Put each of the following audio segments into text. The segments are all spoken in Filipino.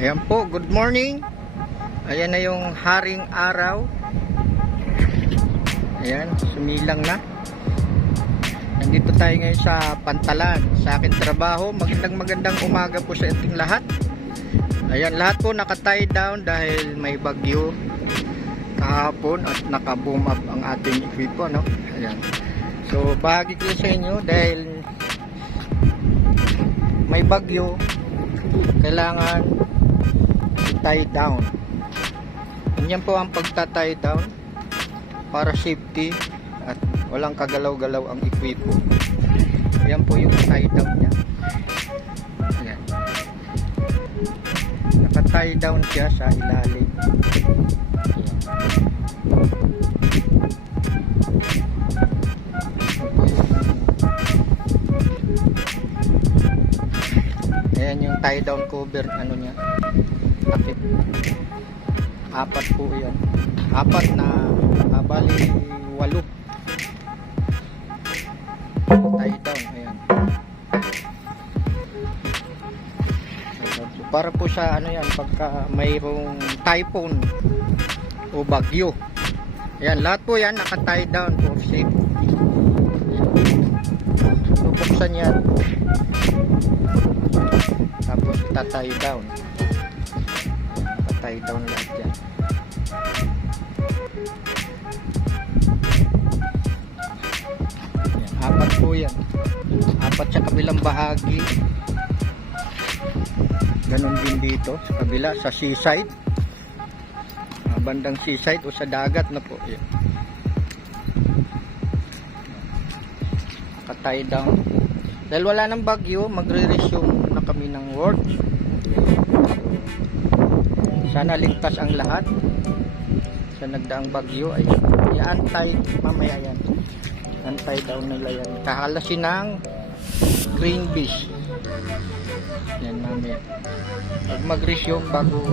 Ayan po, good morning. Ayan na yung haring araw. Ayan, sumilang na. Nandito tayo ngayon sa Pantalan, sa aking trabaho. Magandang umaga po sa ating lahat. Ayan, lahat po naka-tie down dahil may bagyo kahapon at naka-boom up ang ating equipo, no? Ayan. So, bahagi ko sa inyo dahil may bagyo, kailangan tie down. Ganyan po ang pagta-tie down para safety at walang kagalaw-galaw ang equipo. Yan po yung tie down niya. Ayan. Naka-tie down siya sa ilalim. Ayan yung tie down cover, ano niya, takip. Apat po yan. Apat na bali 8 tie down. Ayan. Para po sa ano yan, pagka mayroong typhoon o bagyo. Ayan, lahat po yan naka tie down for safe. Bubuksan yan, tapos tie down. Tie down lahat yan. Yan, apat po yan. Apat sa kabilang bahagi. Ganon din dito sa kabila, sa seaside, bandang seaside o sa dagat na po yan. Naka-tie down dahil wala ng bagyo. Magre-resume na kami ng work. Sana ligtas ang lahat sa nagdaang bagyo. Ay i-antay mamaya yan, antay down nila yan, kahalasin ng green beach yan mamaya pag mag-resume, bago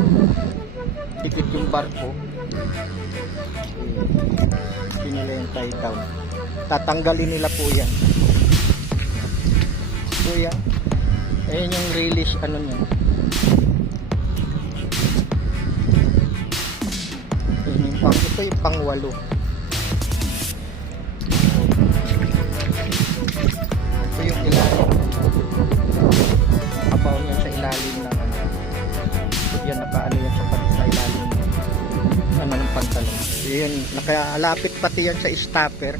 dikit yung barko. Sinila yung tie down, tatanggalin nila po yan. So yan, ayan yung release ano nyo. Ito yung pang-8. Ito yung ilalim. Abaw niya sa ilalim ng ano. Yan, nakaano yan sa ilalim ng pantalon. Yan, nakalapit pati yan sa stopper.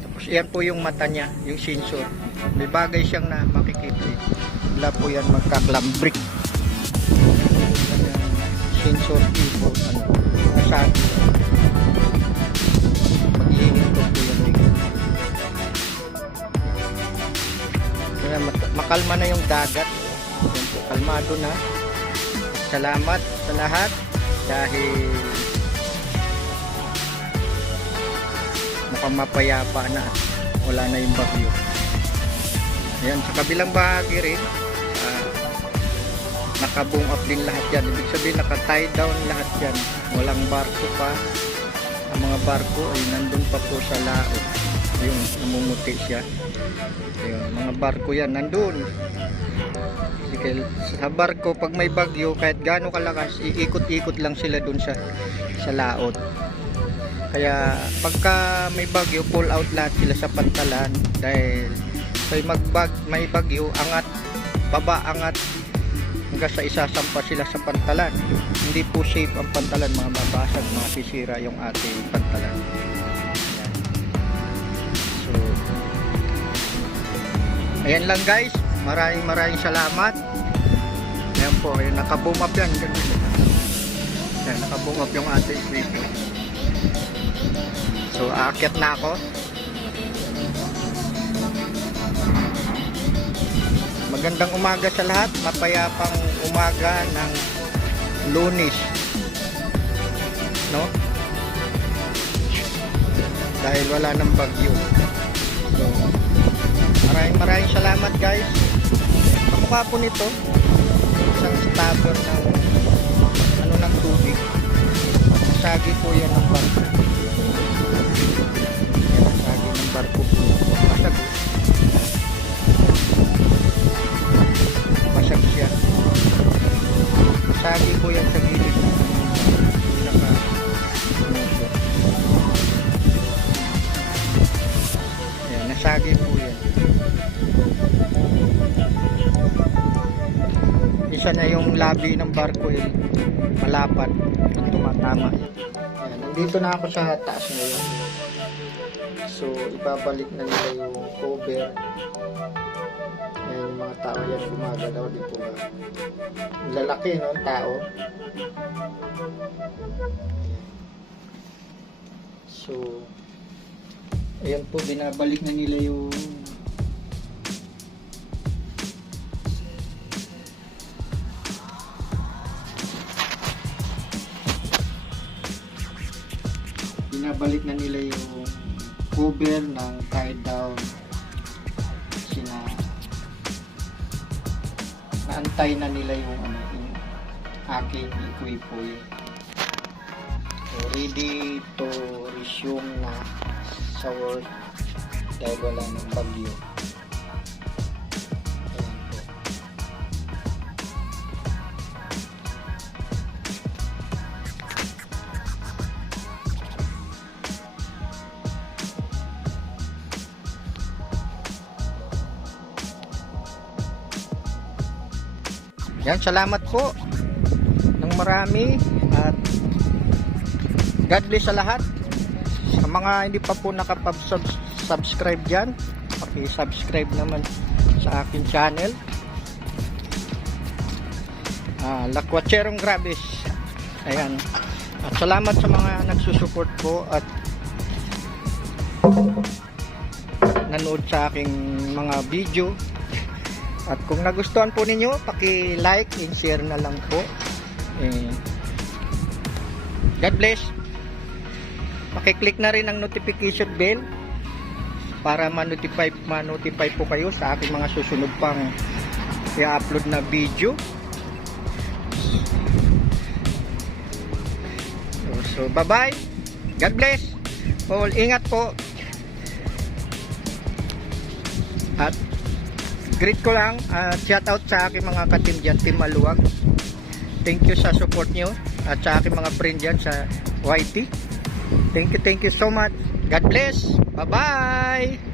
Tapos yan po yung mata niya, yung sensor. May bagay siyang na makikita. Wala po yan magkaklambrik. Sensor tipo, ano, nasabi. Mag-iinit ko po yan dito. Kaya makalma na yung dagat. Yan po, kalmado na. Salamat sa lahat dahil mukhang mapayapa na. Wala na yung bagyo. Yan, sa kabilang bahagi rin, naka-boom up din lahat yan. Ibig sabihin naka-tie down lahat yan. Walang barko pa. Ang mga barko ay nandun pa po sa laot. Yung namumuti siya. Yung mga barko yan nandun. Sa barko pag may bagyo, kahit gaano kalakas, iikot-ikot lang sila dun sa laot. Kaya pagka may bagyo, pull out lahat sila sa Pantalan. Dahil may bagyo, angat, baba, angat, hanggang sa isasampa sila sa Pantalan. Hindi po safe ang Pantalan, mga mabasag, masisira yung ating Pantalan. So ayan lang guys, maraming salamat. Ayan po, ayan, naka-boom up yan. Ayan, naka-boom up yung ating video. So aakyat na ako. Magandang umaga sa lahat, mapayapang umaga ng Lunes, no? Dahil wala ng bagyo. So maraming salamat guys. Kamukha po nito isang stopper ng ano, ng tubig. Sagi po yan ng barko. Yan, sagi ng barko po. Nasagi po yan sa gilid ng pinaka-muso. Ayan, nasagi po yan. Isa na yung labi ng barko yun, malapat at tumatama. Ayan, nandito na ako sa taas ngayon. So, ibabalik na nila yung cover. Ayan, yung mga tao yan gumagalaw, di po ba? Lalaki, no? Tao. So, ayan po, binabalik na nila yung cover ng tied down kasi naantay na nila yung yung aking equipo yun. So, ready to resume na sa work dahil wala ng bagyo. Ayan po. Yan, salamat po ng marami at God bless sa lahat. Sa mga hindi pa po nakapag-subscribe dyan, paki-subscribe naman sa akin channel, Lakwatserong Grabis. Ayan, at salamat sa mga nagsusupport po at nanood sa aking mga video. At kung nagustuhan po ninyo, paki-like and share na lang po. God bless. Paki-click na rin ang notification bell para ma-notify po kayo sa aking mga susunod pang i-upload na video. So bye-bye. God bless. All ingat po. At greet ko lang, shout out sa aking mga ka-team dyan, Team Maluwag. Thank you sa support nyo at sa aking mga friend dyan sa YT. Thank you so much. God bless. Bye bye.